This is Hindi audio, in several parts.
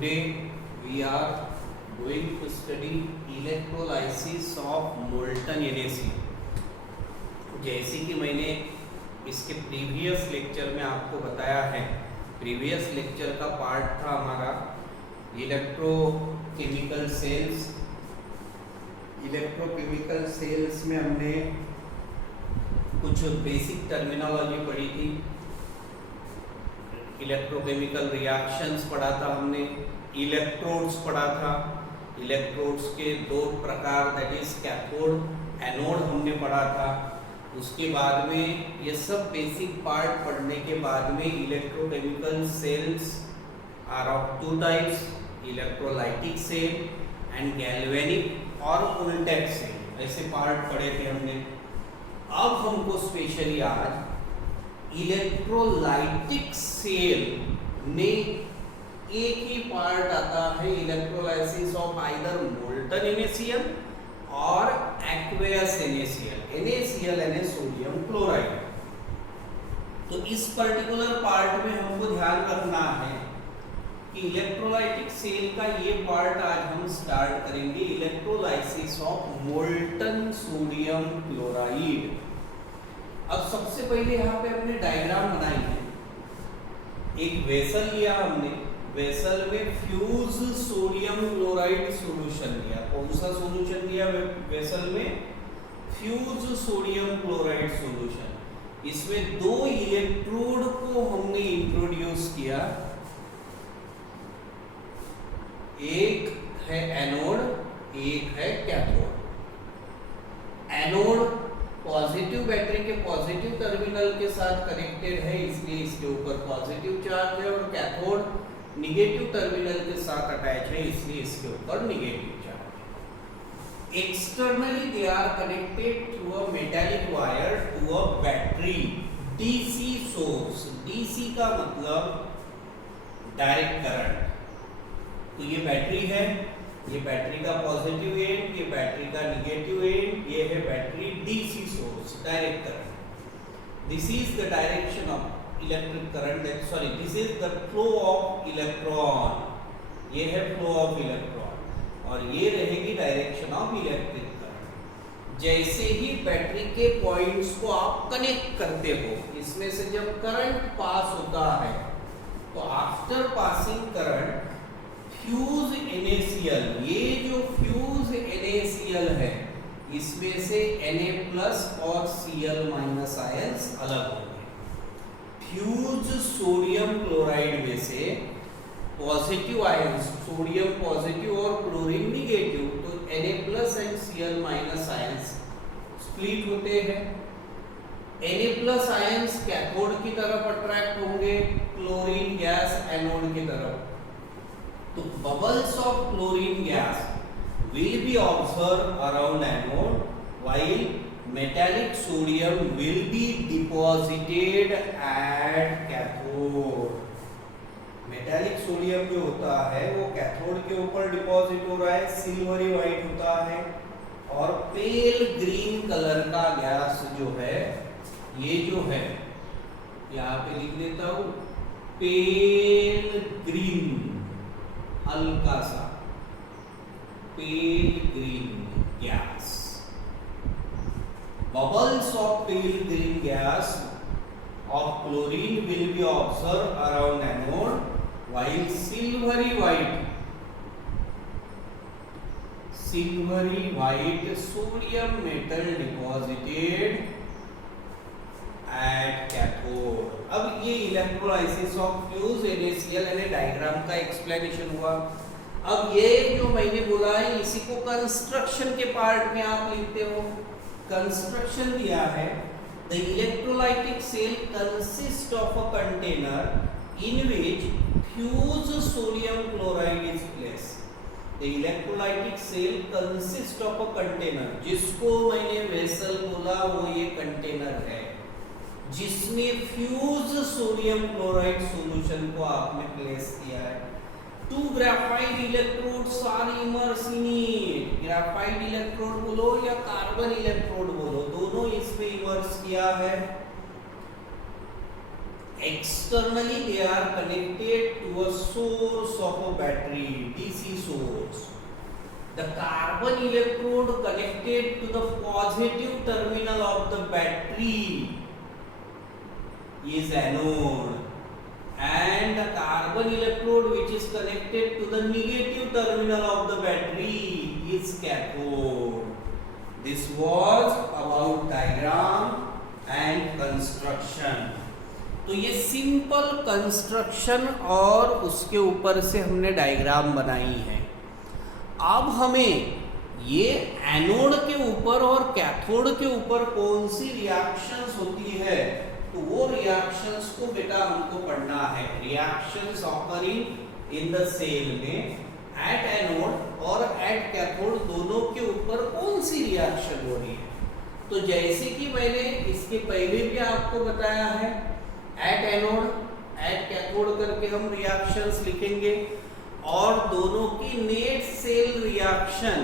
Today we are going to study electrolysis of molten NaCl। जैसे कि मैंने इसके प्रीवियस लेक्चर में आपको बताया है, प्रीवियस लेक्चर का पार्ट था हमारा इलेक्ट्रोकेमिकल सेल्स। इलेक्ट्रोकेमिकल सेल्स में हमने कुछ बेसिक टर्मिनोलॉजी पढ़ी थी, इलेक्ट्रोकेमिकल रिएक्शंस पढ़ा था हमने, इलेक्ट्रोड्स पढ़ा था। इलेक्ट्रोड्स के दो प्रकार, दैट इज कैथोड एनोड हमने पढ़ा था। उसके बाद में ये सब बेसिक पार्ट पढ़ने के बाद में electrochemical cells are of two types, electrolytic cell and galvanic और कॉन्टैक्ट सेल, ऐसे पार्ट पढ़े थे हमने। अब हमको स्पेशली आज इलेक्ट्रोलाइटिक सेल में एक ही पार्ट आता है, electrolysis of either molten NaCl और एक्वेयस NaCl, NaCl यानी सोडियम क्लोराइड। तो इस पर्टिकुलर पार्ट में हमको ध्यान रखना है कि इलेक्ट्रोलाइटिक सेल का ये पार्ट आज हम स्टार्ट करेंगे, electrolysis of molten sodium chloride. अब सबसे पहले यहाँ पे हमने डायग्राम बनाई है। एक वेसल लिया हमने, वेसल में फ्यूज सोडियम क्लोराइड सॉल्यूशन लिया। कौन सा सॉल्यूशन लिया वेसल में? Fuse sodium chloride solution. इसमें दो इलेक्ट्रोड को हमने इंट्रोड्यूस किया, एक है एनोड, एक है कैथोड। एनोड पॉजिटिव बैटरी के पॉजिटिव टर्मिनल के साथ कनेक्टेड है, इसलिए इसके ऊपर पॉजिटिव चार्ज है, और कैथोड निगेटिव टर्मिनल के साथ अटैच है, इसलिए इसके ऊपर निगेटिव चार्ज है। Externally they are connected through a metallic wire to a battery DC source. DC का मतलब डायरेक्ट करंट। तो ये बैटरी है, ये बैटरी का पॉजिटिव एंड, ये बैटरी का निगेटिव एंड, ये है battery DC source, direct current. This is the direction of electric current, sorry this is the flow of electron. ये है फ्लो ऑफ इलेक्ट्रॉन और ये रहेगी डायरेक्शन ऑफ इलेक्ट्रिक करंट। जैसे ही बैटरी के पॉइंट्स को आप कनेक्ट करते हो, इसमें से जब करंट पास होता है तो after passing current fuse NaCl, ये जो फ्यूज NaCl है इसमें से Na+ और Cl- आयंस अलग होंगे। फ्यूज सोडियम क्लोराइड में से पॉजिटिव आयंस, सोडियम पॉजिटिव और क्लोरीन निगेटिव, तो Na+ and Cl- ions split होते हैं। Na+ आयंस कैथोड की तरफ अट्रैक्ट होंगे, क्लोरीन गैस एनोड की तरफ। तो bubbles of chlorine gas will be observed around anode, while metallic sodium will be deposited at cathode। metallic sodium जो होता है वो कैथोड के ऊपर डिपॉजिट हो रहा है, सिल्वरी व्हाइट होता है, और पेल ग्रीन कलर का गैस जो है, ये जो है यहाँ पे लिख देता हूँ, पेल ग्रीन, हल्का सा pale green gas. Bubbles of pale green gas of chlorine will be observe around anode, while silvery white sodium metal deposited at cathode। अब ये इलेक्ट्रोलाइसिस ऑफ फ्यूज NaCl यानी डायग्राम का एक्सप्लेनेशन हुआ। अब ये जो मैंने बोला है इसी को कंस्ट्रक्शन के पार्ट में आप लिखते हो। कंस्ट्रक्शन दिया है, the electrolytic cell consist of a container in which fuse sodium chloride is placed. The electrolytic cell consist of a container, जिसको मैंने वेसल बोला वो ये कंटेनर है जिसमें फ्यूज सोडियम क्लोराइड सॉल्यूशन को आपने प्लेस किया है। Two graphite electrodes are immersed in it. Graphite electrode बोलो या कार्बन इलेक्ट्रोड बोलो, दोनों इसमें इमर्स किया है। externally they are connected to a source of a battery, DC source. The carbon electrode connected to the positive terminal of the battery is anode, and the carbon electrode which is connected to the negative terminal of the battery is cathode. This was about diagram and construction. तो ये सिंपल कंस्ट्रक्शन और उसके ऊपर से हमने डायग्राम बनाई है। अब हमें ये एनोड के ऊपर और कैथोड के ऊपर कौन सी रिएक्शंस होती है, तो वो रिएक्शंस को बेटा हमको पढ़ना है। Reactions occurring in the cell में एट एनोड और एट कैथोड दोनों के ऊपर कौन सी रिएक्शन हो रही है। तो जैसे कि मैंने इसके पहले भी आपको बताया है, एट एनोड एट कैथोड करके हम रिएक्शंस लिखेंगे और दोनों की नेट सेल रिएक्शन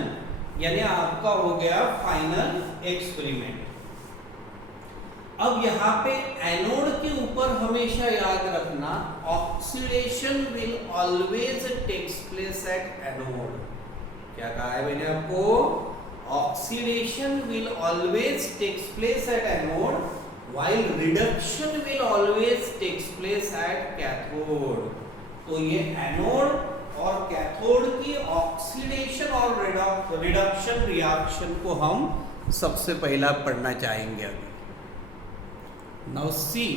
यानी आपका हो गया फाइनल एक्सपेरिमेंट। अब यहाँ पे एनोड के ऊपर हमेशा याद रखना, oxidation will always takes place at anode. क्या कहा है मैंने आपको? Oxidation will always takes place at anode while reduction will always takes place at cathode। तो ये एनोड और कैथोड की ऑक्सीडेशन और रिडक्शन रिएक्शन को हम सबसे पहला पढ़ना चाहेंगे अभी। Now see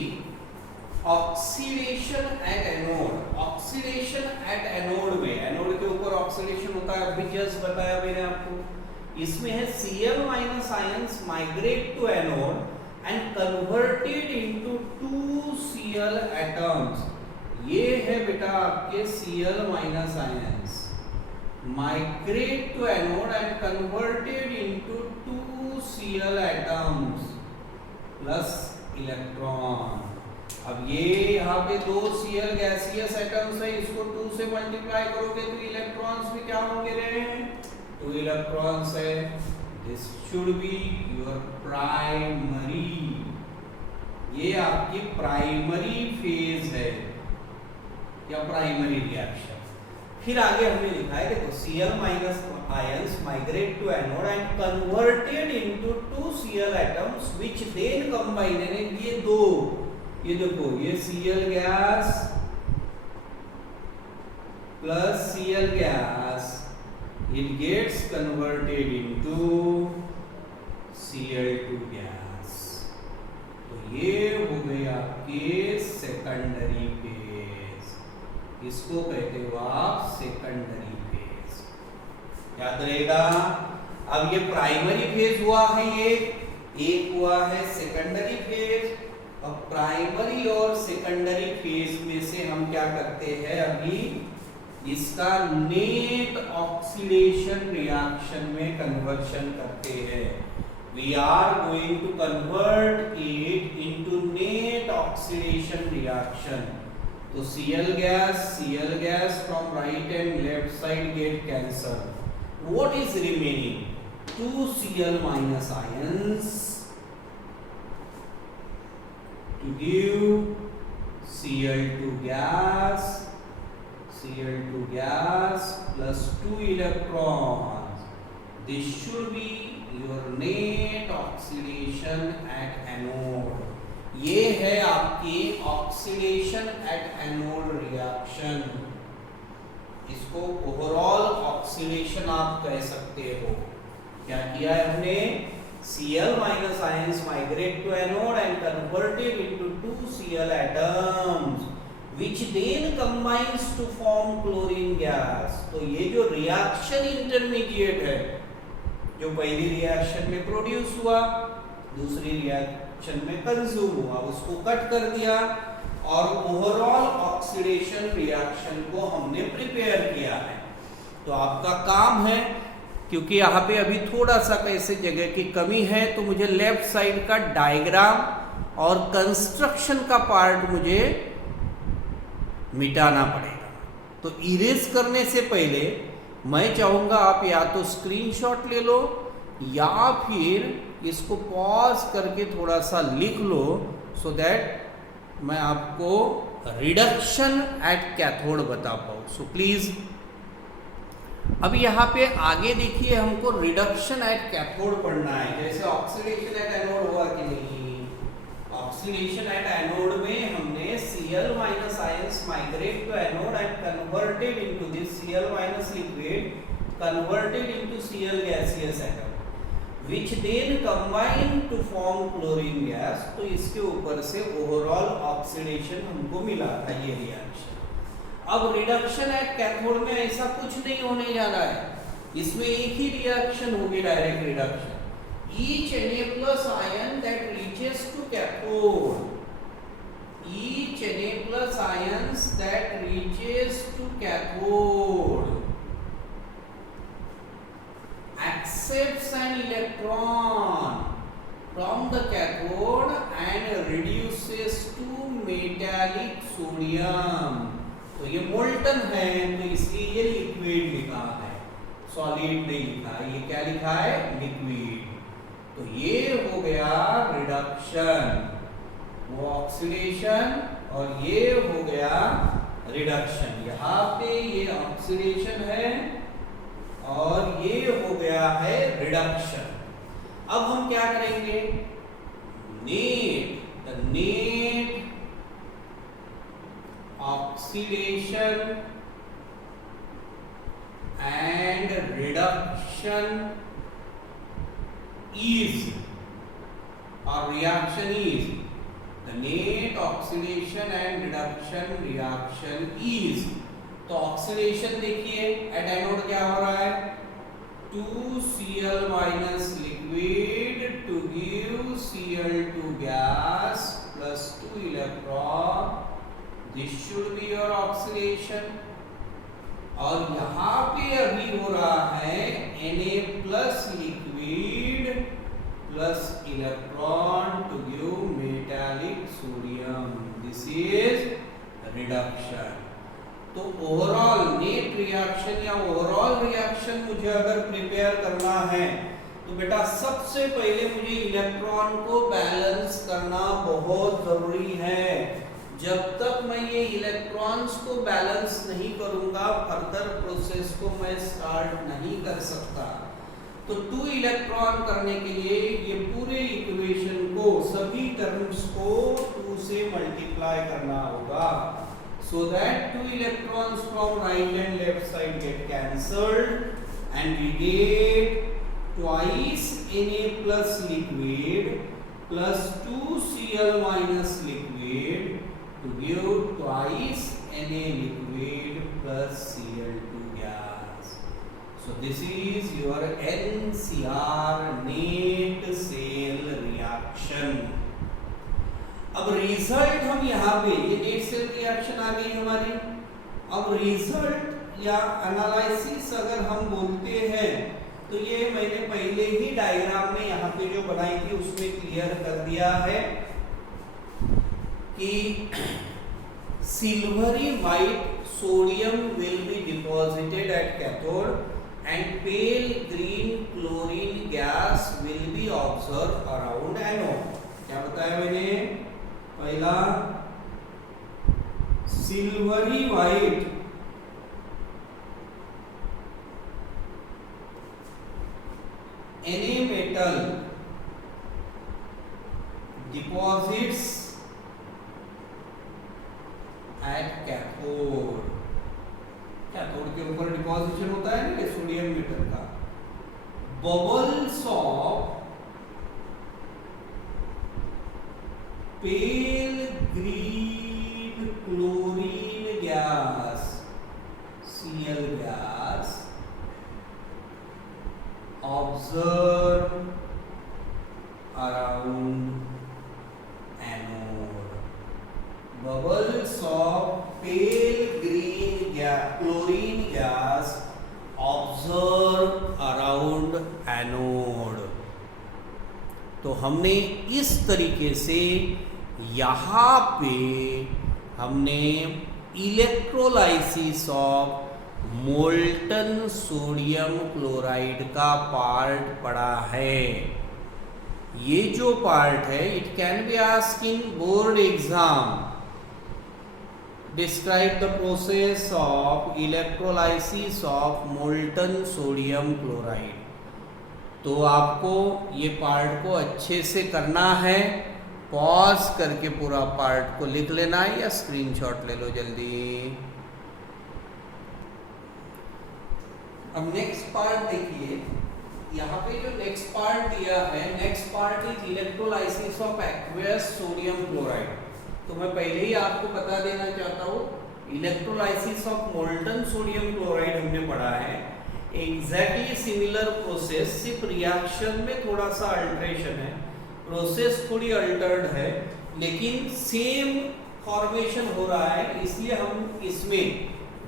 oxidation at anode. Oxidation at anode में, एनोड के ऊपर ऑक्सीडेशन होता है, अभी जस्ट बताया मैंने आपको। इसमें है Cl minus ions migrate to anode and converted into 2 Cl atoms। ये है बेटा आपके Cl minus ions migrate to anode and converted into 2 Cl atoms plus electron। अब ये यहाँ पे 2 Cl गैसियस एटम्स है, इसको 2 से मल्टीप्लाई करोगे तो इलेक्ट्रॉन्स भी क्या होंगे रे? 2 इलेक्ट्रॉन्स है। This should be your primary। ये आपकी प्राइमरी फेज है या प्राइमरी रिएक्शन। फिर आगे हमने लिखा है, देखो Cl minus ions migrate to anode and converted into 2 Cl atoms which then combine. ये दो, ये देखो ये Cl gas plus Cl gas, it gets converted into Cl2 gas। तो ये हो गई आपकी सेकेंडरी फेज, इसको कहते हो आप सेकेंडरी फेज, याद रहेगा। अब ये प्राइमरी फेज हुआ है, एक हुआ है सेकेंडरी फेज। अब प्राइमरी और सेकेंडरी फेज में से हम क्या करते हैं, अभी इसका नेट ऑक्सीडेशन रिएक्शन में कन्वर्शन करते हैं। We are going to convert it into net oxidation reaction. तो Cl gas from right and left side get cancelled. What is remaining? 2 Cl minus ions to give Cl2 gas plus 2 electrons। This should be your net oxidation at anode। ये है आपकी ऑक्सीडेशन एट एनोड रिएक्शन। इसको ओवरऑल ऑक्सीडेशन आप कह सकते हो। क्या किया है हमने? Cl minus ions migrate to anode and converted into 2 Cl atoms which then combines to form chlorine gas। तो ये जो रिएक्शन इंटरमीडिएट है, जो पहली रिएक्शन में प्रोड्यूस हुआ, दूसरी रिएक्शन में कंज्यूम हुआ, उसको कट कर दिया और ओवरऑल ऑक्सीडेशन रिएक्शन को हमने प्रिपेयर किया है। तो आपका काम है, क्योंकि यहाँ पे अभी थोड़ा सा कैसे जगह की कमी है, तो मुझे लेफ्ट साइड का डायग्राम और कंस्ट्रक्शन का पार्ट मुझे मिटाना पड़ेगा। तो इरेज करने से पहले मैं चाहूँगा आप या तो स्क्रीनशॉट ले लो या फिर इसको पॉज करके थोड़ा सा लिख लो, सो दैट मैं आपको रिडक्शन एट कैथोड बता पाओ। सो प्लीज अब यहाँ पे आगे देखिए, हमको रिडक्शन एट कैथोड पढ़ना है। जैसे ऑक्सीडेशन एट एनोड हुआ कि नहीं, ऑक्सीडेशन एट एनोड में हमने Cl minus ions migrate to anode and converted into this Cl minus liquid converted into Cl gaseous atom which then combine to form chlorine gas। तो इसके ऊपर से ओवरऑल ऑक्सीडेशन हमको मिला था ये रिएक्शन। अब रिडक्शन एट कैथोड में ऐसा कुछ नहीं होने जा रहा है, इसमें एक ही रिएक्शन होगी, direct reduction. Each Na+ ion that reaches to cathode, each Na+ ions that reaches to cathode accepts an electron from the cathode and reduces to metallic sodium। तो ये मोल्टन है, तो इसलिए ये लिक्विड लिखा है, सॉलिड नहीं लिखा है। ये क्या लिखा है? लिक्विड। तो ये हो गया रिडक्शन, वो ऑक्सीडेशन, और ये हो गया रिडक्शन। यहाँ पे ये ऑक्सीडेशन है और ये हो गया है रिडक्शन। अब हम क्या करेंगे? The net oxidation and reduction is, or reaction is, the net oxidation and reduction reaction is। तो ऑक्सीडेशन देखिए एट एनोड क्या हो रहा है? 2Cl minus liquid to give Cl2 gas plus 2 electron, this should be your oxidation. और यहाँ पे अभी हो रहा है Na+ लिक्विड plus electron to give metallic sodium, this is reduction. तो ओवरऑल नेट रिएक्शन या ओवरऑल रिएक्शन मुझे अगर प्रिपेयर करना है तो बेटा सबसे पहले मुझे इलेक्ट्रॉन को बैलेंस करना बहुत जरूरी है। जब तक मैं ये इलेक्ट्रॉन्स को बैलेंस नहीं करूंगा, फर्दर प्रोसेस को मैं स्टार्ट नहीं कर सकता। तो 2 इलेक्ट्रॉन करने के लिए ये पूरे इक्वेशन को, सभी टर्म्स को 2 से मल्टीप्लाई करना होगा, so that 2 electrons from right and left side get cancelled and we get twice Na+ liquid plus 2Cl minus liquid to give twice Na liquid plus Cl2 gas। So this is your NCR net cell reaction। अब रिजल्ट हम यहाँ पे, ये नेट सेल रिएक्शन आ गई हमारी। अब रिजल्ट या एनालिसिस अगर हम बोलते हैं तो ये मैंने पहले ही डायग्राम में यहाँ पे जो बनाई थी उसमें क्लियर कर दिया है कि silvery white sodium will be deposited at cathode and pale green chlorine gas will be observe around anode. क्या बताया मैंने? पहला silvery white any metal deposits at cathode. Cathode के ऊपर डिपॉजिशन होता है ना सोडियम मेटल का। Bubbles of pale green chlorine gas Cl gas observe around anode. Bubbles of pale green chlorine gas observe around anode. तो हमने इस तरीके से यहाँ पे हमने electrolysis of molten sodium chloride का पार्ट पढ़ा है। ये जो पार्ट है it can be asked in board exam describe the process of electrolysis of molten sodium chloride. तो आपको ये पार्ट को अच्छे से करना है, पॉज करके पूरा पार्ट को लिख लेना है या स्क्रीनशॉट ले लो जल्दी। अब नेक्स्ट पार्ट देखिए, यहाँ पे जो नेक्स्ट पार्ट दिया है, next part is electrolysis of aqueous sodium chloride. तो मैं पहले ही आपको बता देना चाहता हूँ, electrolysis of molten sodium chloride हमने पढ़ा है, एग्जैक्टली सिमिलर प्रोसेस, सिर्फ रिएक्शन में थोड़ा सा अल्टरेशन है, प्रोसेस थोड़ी अल्टर्ड है, लेकिन सेम फॉर्मेशन हो रहा है। इसलिए हम इसमें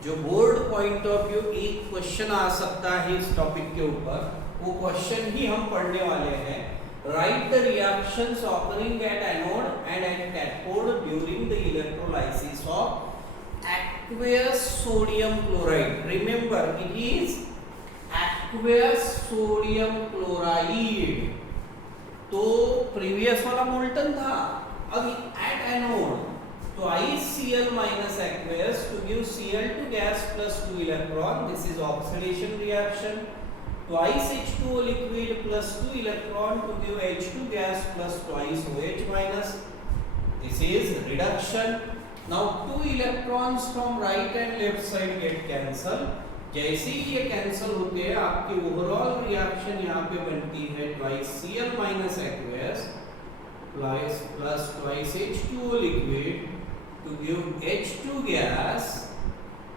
जो बोर्ड पॉइंट ऑफ व्यू एक क्वेश्चन आ सकता है इस टॉपिक के ऊपर, वो क्वेश्चन ही हम पढ़ने वाले हैं। Right the reactions occurring at anode and at cathode during the electrolysis of aqueous sodium chloride. Remember it is aqueous sodium chloride. तो प्रीवियस वाला मोल्टन था, अब एट एनोड तो ICl minus aqueous to give Cl2 gas plus 2 electron. This is oxidation reaction. Twice H2O liquid plus 2 electron to give H2 gas plus twice OH minus. This is reduction. Now 2 electrons from right and left side get cancel. जैसे ही ये कैंसिल होते हैं, आपकी ओवरऑल रिएक्शन यहाँ पे बनती है twice Cl minus aqueous plus twice H2O liquid to give H2 gas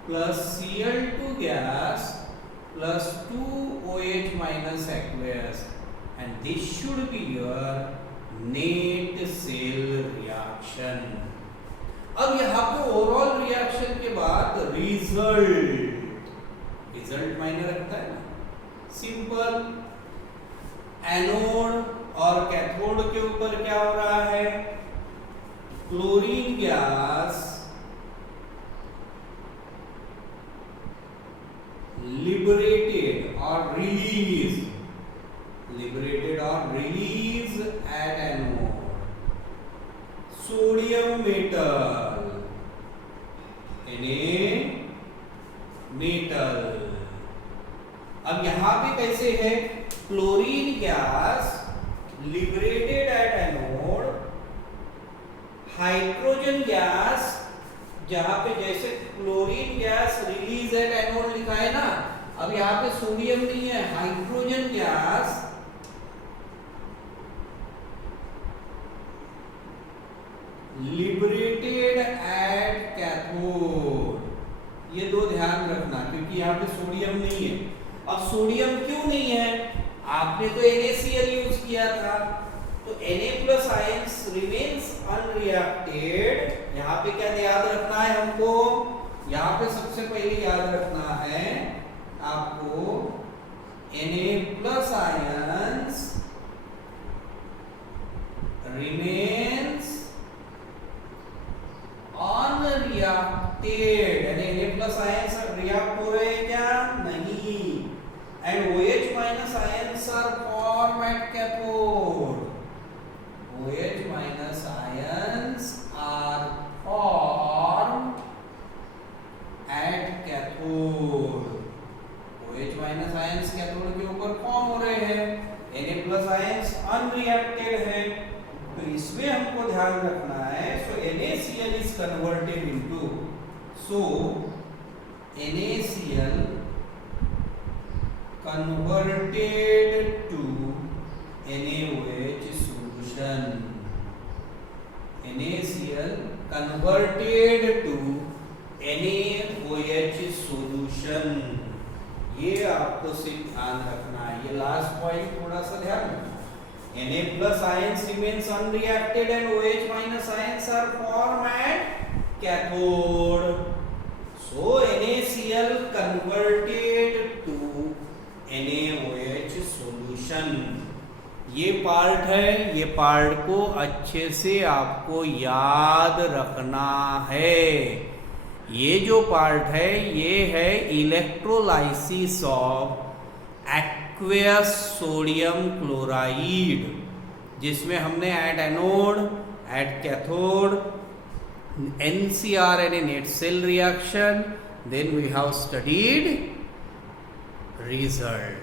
plus Cl2 gas plus 2 OH minus aqueous, and this should be your net cell reaction. अब यहाँ पे ओवरऑल रिएक्शन के बाद रिजल्ट मायने रखता है ना, सिंपल। एनोड और कैथोड के ऊपर क्या हो रहा है, chlorine gas liberated or released at anode, sodium metal metal। अब यहां पे कैसे है, chlorine gas liberated at anode, hydrogen gas, जहां पे जैसे chlorine gas release at anode लिखा है ना, अब यहाँ पे सोडियम नहीं है, hydrogen gas liberated at cathode. ये दो ध्यान रखना, क्योंकि यहाँ पे सोडियम नहीं है। अब सोडियम क्यों नहीं है, आपने तो NaCl यूज किया था, तो Na+ आयंस रिमेन्स अनरिएक्टेड। यहाँ पे क्या याद रखना है हमको, यहाँ पे सबसे पहले याद रखना है आपको, Na+ आयंस रिमेन्स अनरिएक्टेड। यानी Na+ आयंस रिएक्ट हो रहे हैं क्या, नहीं। And OH- ions are form at cathode. OH- ions are formed at cathode। OH- ions cathode के ऊपर फॉर्म हो रहे हैं, Na+ ions अनरिएक्टेड है, तो इसमें हमको ध्यान रखना है। सो NaCl is converted into, so NaCl converted to NaOH solution। NaCl converted to NaOH solution। ये आपको सिर्फ ध्यान रखना है, ये लास्ट पॉइंट थोड़ा सा ध्यान रखना। Na+ ions remains unreacted and OH- ions are formed at cathode। So NaCl converted to NaOH solution। ये पार्ट है, ये पार्ट को अच्छे से आपको याद रखना है। ये जो पार्ट है, ये है electrolysis of aqueous sodium chloride, जिसमें हमने at anode, at cathode NCR यानी net cell reaction, then we have studied result.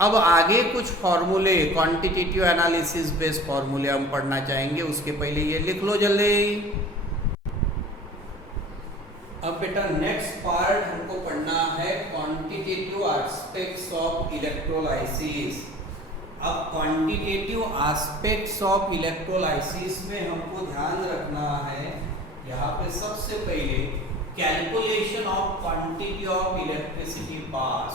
अब आगे कुछ फॉर्मूले, क्वांटिटेटिव एनालिसिस बेस्ड फॉर्मूले हम पढ़ना चाहेंगे, उसके पहले ये लिख लो जल्दी। अब बेटा नेक्स्ट पार्ट हमको पढ़ना है क्वांटिटेटिव एस्पेक्ट्स ऑफ इलेक्ट्रोलाइसिस। अब क्वांटिटेटिव एस्पेक्ट्स ऑफ इलेक्ट्रोलाइसिस में हमको ध्यान रखना है, यहाँ पे सबसे पहले calculation of quantity of electricity pass.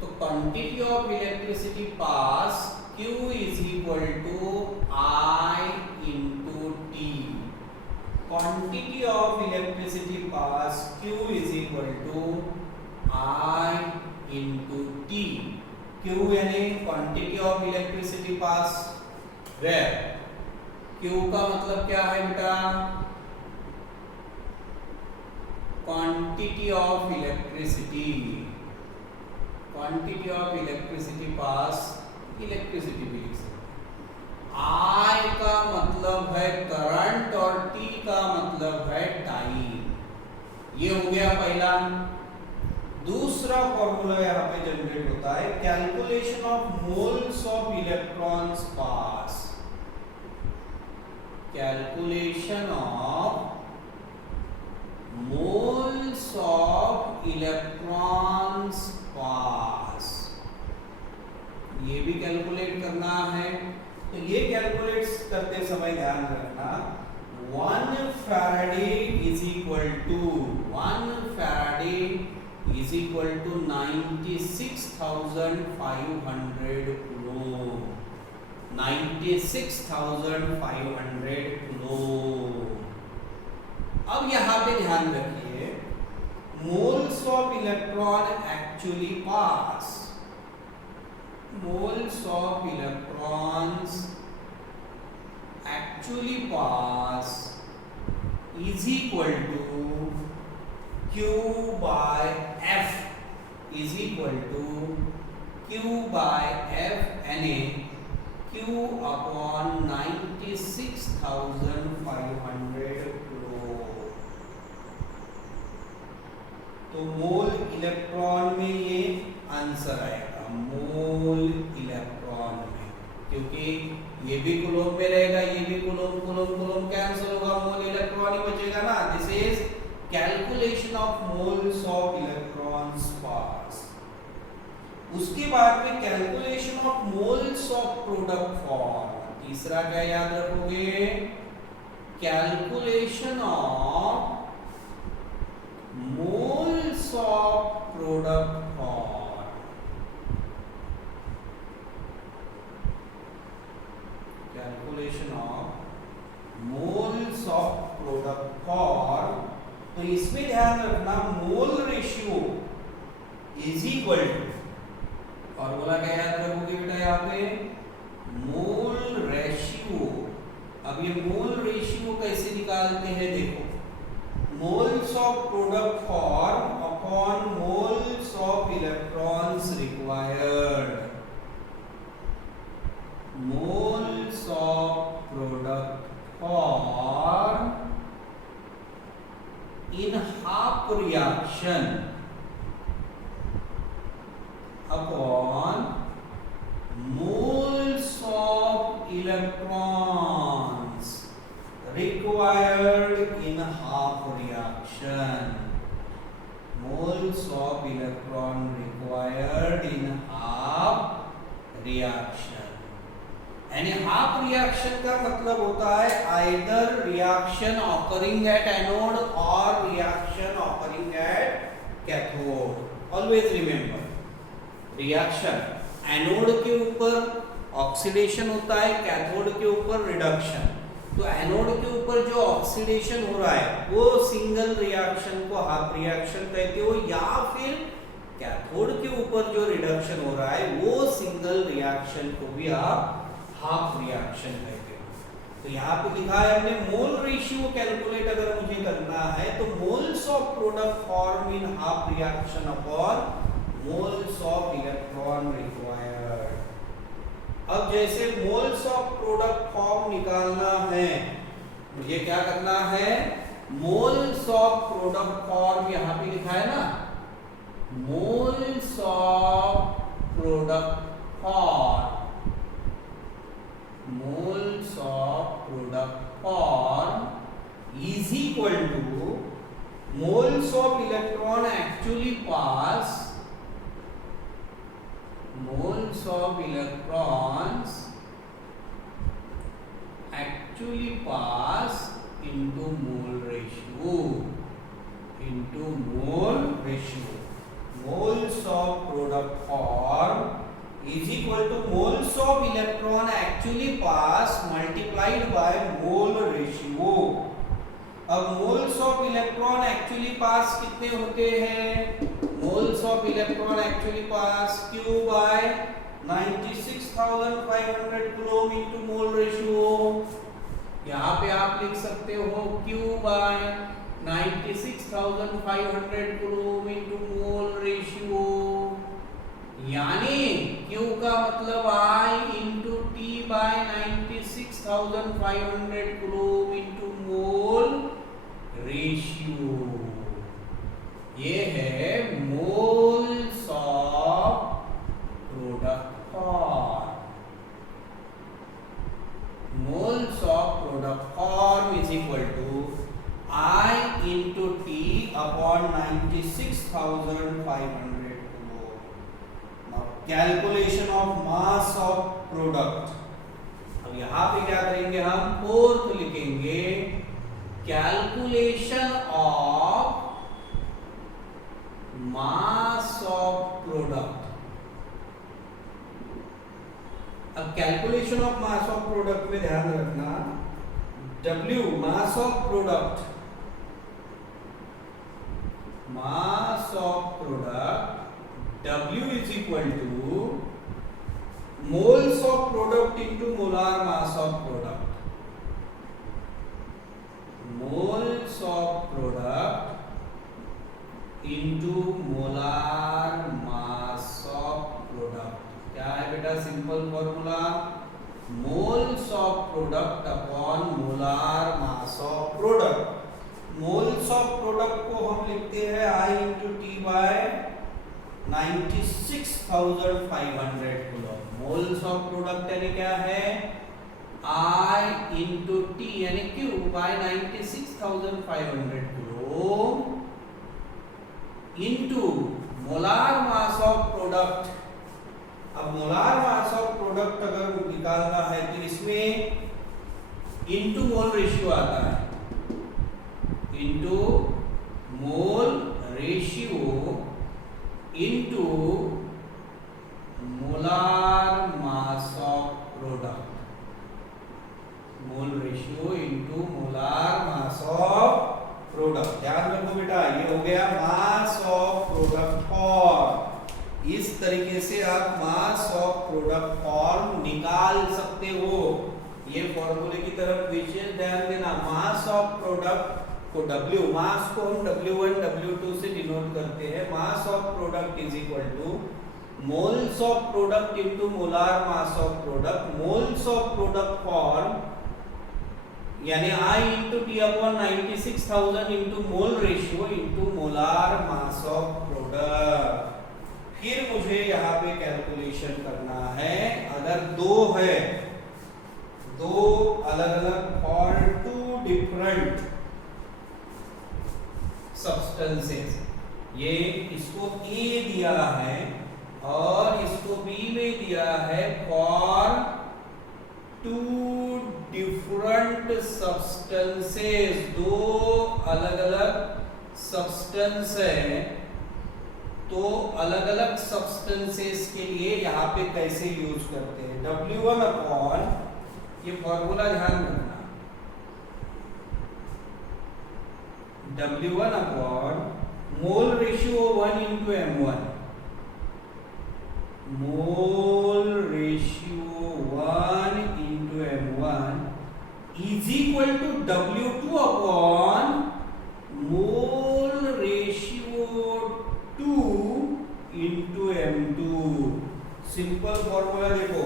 तो quantity of electricity pass Q is equal to I into T. Quantity of electricity pass Q is equal to I into T. Q यानी quantity of electricity pass, where Q का मतलब क्या है बेटा? Quantity of electricity, quantity of electricity pass, electricity भी लिख सकते। I का मतलब है करंट और T का मतलब है टाइम। ये हो गया पहला। दूसरा फॉर्मूला यहाँ पे जनरेट होता है calculation of moles of electrons pass. Calculation of moles of electrons pass, ये भी कैलकुलेट करना है। तो ये कैलकुलेट करते समय ध्यान रखना 1 Faraday is equal to 1 Faraday is equal to 96,500 coulomb. 96,500 coulomb. अब यहाँ पे ध्यान रखिए, moles of electron actually pass, moles of electrons actually pass is equal to Q by F is equal to Q by F यानी Q upon 96,500 कूलोम। तो मोल इलेक्ट्रॉन में ये आंसर आएगा, मोल इलेक्ट्रॉन में, क्योंकि ये भी कूलोम में रहेगा, ये भी कूलोम, कूलोम कूलोम कैंसिल होगा, मोल इलेक्ट्रॉन ही बचेगा ना। This is calculation of moles of electrons pass. उसके बाद में calculation of moles of product form. तीसरा क्या याद रखोगे? Calculation of moles of product form. Calculation of moles of product form. तो इसमें ध्यान रखना mole ratio is equal to, formula क्या याद रखोगे बेटा यहाँ पे? Mole ratio. अब ये मोल रेशियो कैसे निकालते हैं देखो, moles of product form upon moles of electrons required. Moles of product form in half reaction upon moles of electrons required in half reaction. Moles of electron required in half reaction. यानी हाफ रिएक्शन का मतलब होता है either reaction occurring at anode और reaction occurring at cathode. Always remember, reaction anode के ऊपर ऑक्सीडेशन होता है, कैथोड के ऊपर रिडक्शन। तो एनोड के ऊपर जो ऑक्सीडेशन हो रहा है वो सिंगल रिएक्शन को हाफ रिएक्शन कहते हो, या फिर कैथोड के ऊपर जो रिडक्शन हो रहा है वो सिंगल रिएक्शन को भी आप हाफ रिएक्शन कहते हैं। तो यहाँ पे लिखा है हमने मोल रेशियो कैलकुलेट अगर मुझे करना है तो moles of product form in half reaction upon moles of electron required. अब जैसे मोल्स ऑफ प्रोडक्ट फॉर्म निकालना है, मुझे क्या करना है, मोल्स ऑफ प्रोडक्ट फॉर्म यहां पे लिखा है ना, moles of product form, moles of product form is equal to moles of electron actually pass, moles of electrons actually pass into mole ratio, into mole ratio. Moles of product form is equal to moles of electron actually pass multiplied by mole ratio. अब moles of electron actually pass कितने होते हैं, moles of electron actually pass Q by 96,500 coulomb into mole ratio. यहाँ पे आप लिख सकते हो Q by 96,500 coulomb into mole ratio, यानी Q का मतलब I into T by 96,500 coulomb into mole ratio. ये है moles of product form, moles of product form is equal to I into T upon 96,500 coulomb. Now calculation of mass of product. अब यहाँ पे क्या करेंगे, हम फोर्थ लिखेंगे, calculation of mass of product. अब calculation of mass of product में ध्यान रखना, W mass of product, mass of product W is equal to moles of product into molar mass of product, moles of product into molar mass of product. क्या है बेटा, simple formula, moles of product upon molar mass of product. Moles of product को हम लिखते हैं I into T by 96,500 coulomb. Moles of product यानी क्या है, I into T यानी Q by 96,500 coulomb into molar mass of product. अब मोलार मास ऑफ प्रोडक्ट अगर निकालना है तो इसमें इनटू मोल रेशियो आता है, into mole ratio into molar mass of product, mole ratio into molar mass of product. ध्यान रखो बेटा, ये हो गया मास ऑफ प्रोडक्ट फॉर्म. इस तरीके से आप मास ऑफ प्रोडक्ट फॉर्म निकाल सकते हो. ये फॉर्मूले की तरफ विशेष ध्यान देना. मास ऑफ प्रोडक्ट को W, मास को हम W1 W2 से डिनोट करते हैं. मास of product is equal to moles of product into molar mass of product. Moles of product form यानी I into T upon 96,000 into mole ratio into molar mass of product. फिर मुझे यहाँ पे कैलकुलेशन करना है, अगर दो है, दो अलग अलग और टू डिफरेंट सब्सटेंसेस, ये इसको A दिया है और इसको B में दिया है, फॉर टू डिफरेंट सब्सटेंसेस, दो अलग अलग सब्सटेंस है, तो अलग अलग सब्सटेंसेस के लिए यहाँ पे कैसे यूज करते हैं. W1 अपॉन, ये फॉर्मूला ध्यान रखना, W1 upon mole ratio 1 into M1, mole ratio 1 into M1 is equal to W2 upon mole ratio 2 into M2. Simple formula देखो,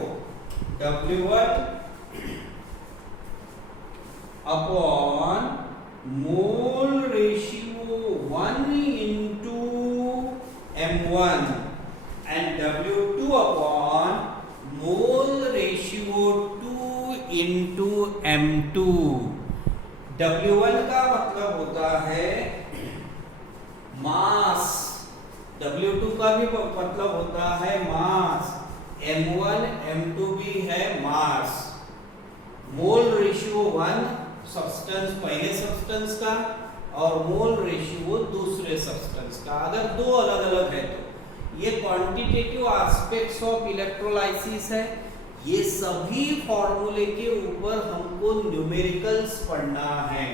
W1 upon mole ratio 1 into m1 and W2 upon mole ratio 2 into m2। W1 का मतलब होता है मास, W2 का भी मतलब होता है मास, M1 M2 भी है मास। मोल रेशियो 1 सब्सटेंस पहले सब्सटेंस का और मोल रेशियो दूसरे सब्सटेंस का, अगर दो अलग अलग है तो। ये क्वांटिटेटिव एस्पेक्ट्स ऑफ इलेक्ट्रोलाइसिस है। ये सभी फॉर्मूले के ऊपर हमको न्यूमेरिकल्स पढ़ना है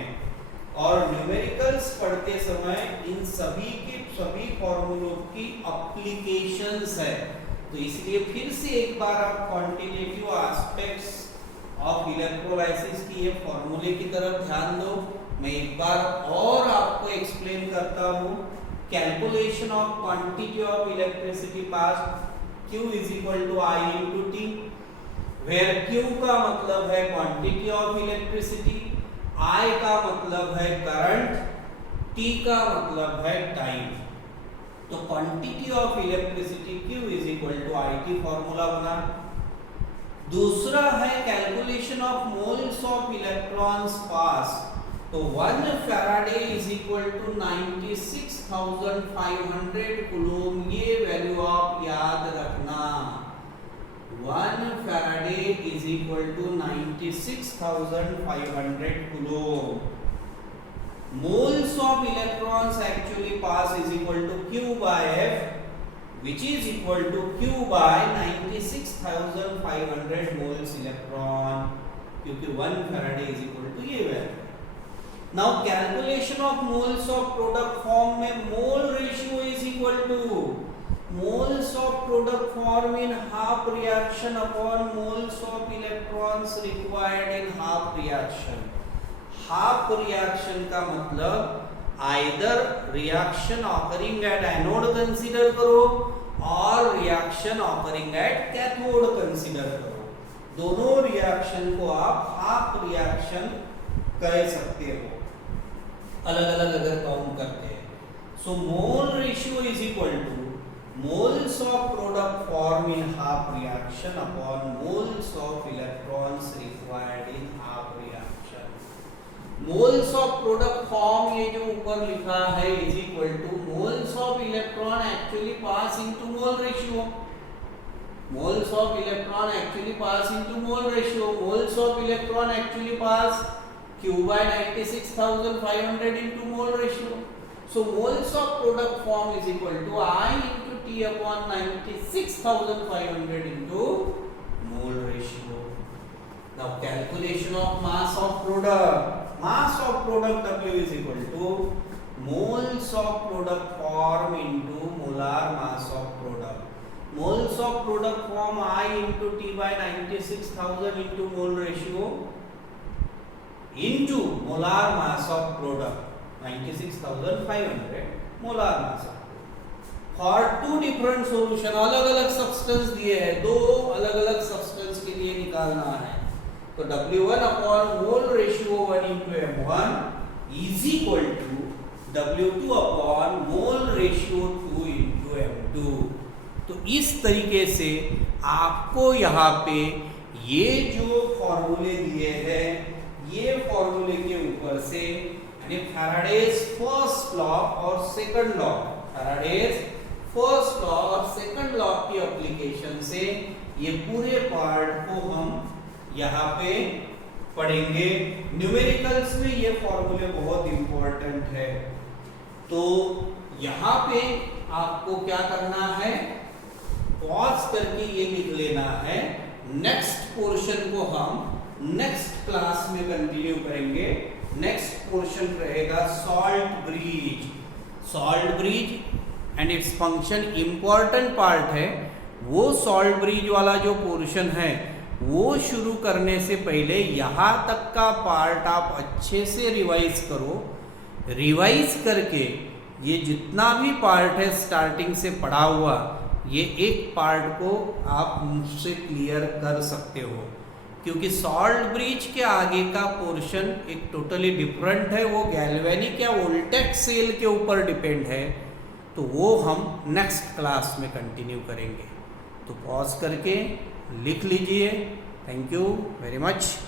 और न्यूमेरिकल्स पढ़ते समय इन सभी के सभी फॉर्मूलों की एप्लीकेशंस है। तो इसलिए फिर से एक बार आप क्वांटिटेटिव एस्पेक्ट्स ऑफ इलेक्ट्रोलाइसिस की ये फॉर्मूले की तरफ ध्यान दो। मैं एक बार और आपको एक्सप्लेन करता हूँ। Calculation of quantity of electricity pass Q is equal to I into T, where Q का मतलब है क्वांटिटी ऑफ इलेक्ट्रिसिटी, I का मतलब है करंट, T का मतलब है टाइम। तो quantity of electricity Q is equal to IT formula बना। दूसरा है calculation of moles of electrons pass. तो 1 Faraday is equal to 96,500 coulomb, ये वैल्यू आप याद रखना। 1 Faraday is equal to 96,500 coulomb. Moles of electrons actually pass is equal to Q by F, which is equal to Q by 96,500 moles electron, क्योंकि 1 फैराडे is equal to ये value. Now calculation of moles of product form में mole ratio is equal to moles of product form in half reaction upon moles of electrons required in half reaction। half reaction का मतलब either reaction occurring at anode consider करो और reaction occurring at cathode consider करो। दोनों reaction को आप half reaction कह सकते हो अलग अलग अगर काउंट करते हैं। So mole ratio is equal to moles of product form in half reaction upon moles of electrons required in half reaction. Moles of product form ये जो ऊपर लिखा है is equal to moles of electron actually pass into mole ratio. Moles of electron actually pass into mole ratio. Moles of electron actually pass Q by 96,500 into mole ratio. So moles of product form is equal to I into T upon 96,500 into mole ratio. Now calculation of mass of product. Mass of product W is equal to moles of product form into molar mass of product. Moles of product form I into T by 96,000 into mole ratio into molar mass of product 96,500 molar mass of product। for two different solution अलग अलग सब्सटेंस दिए हैं, दो अलग अलग सब्सटेंस के लिए निकालना है। तो W1 upon mole ratio 1 into M1 is equal to W2 upon mole ratio 2 into M2। तो इस तरीके से आपको यहाँ पे ये जो फॉर्मूले दिए हैं ये फॉर्मूले के ऊपर से यानी फैराडेज फर्स्ट लॉ और second law, Faraday's first law और सेकंड लॉ की एप्लीकेशन से ये पूरे पार्ट को हम यहाँ पे पढ़ेंगे। न्यूमेरिकल्स में ये फॉर्मूले बहुत इंपॉर्टेंट है। तो यहाँ पे आपको क्या करना है, पॉज करके ये लिख लेना है। नेक्स्ट पोर्शन को हम नेक्स्ट क्लास में कंटिन्यू करेंगे। नेक्स्ट पोर्शन रहेगा salt bridge. Salt bridge and its function important part है। वो सॉल्ट ब्रिज वाला जो पोर्शन है वो शुरू करने से पहले यहाँ तक का पार्ट आप अच्छे से रिवाइज करो। रिवाइज करके ये जितना भी पार्ट है स्टार्टिंग से पढ़ा हुआ, ये एक पार्ट को आप मुझसे क्लियर कर सकते हो। क्योंकि सॉल्ट ब्रिज के आगे का पोर्शन एक टोटली डिफरेंट है, वो गैल्वेनिक या वोल्टेक सेल के ऊपर डिपेंड है, तो वो हम नेक्स्ट क्लास में कंटिन्यू करेंगे। तो पॉज करके लिख लीजिए। Thank you very much.